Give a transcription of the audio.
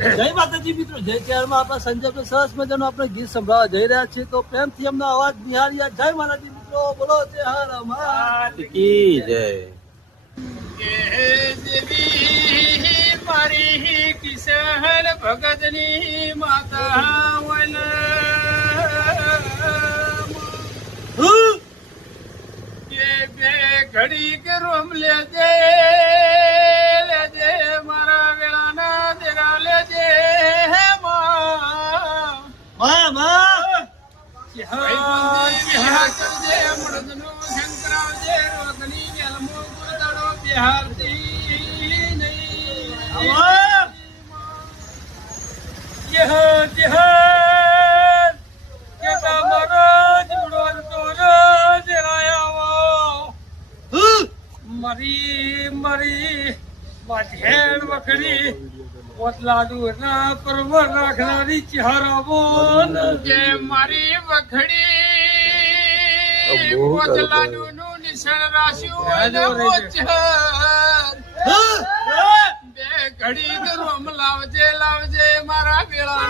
જય માતાજી મિત્રો, જય ત્યારમાં આપણા સંજય સરસ મજાનું આપણે ગીત સંભળાવવા જઈ રહ્યા છીએ. તો પ્રેમથી એમનો અવાજ નિહાળ્યા. જય માતાજી મિત્રો, બોલો જય હર માત કી જય. મારી કિશન ભગતની માતા કે બે ઘડી કે રોમ લેજે મારા વેળાના દેરા લેજે હે કરજે મળદનો શંકરાવજે રોગની વેલમો ગુરદાડો બિહારતી નહીં કે તમારો જીવડો તોરો જરાયાવો મરી માધેર વખરી પોતલાડુ ના પર્વ રાખનારી ચહેરાવો જે મારી વખડી પોતલાડુ નું નિશાન રાખ્યું બે ઘડી રોમ લાવજે મારા વેળા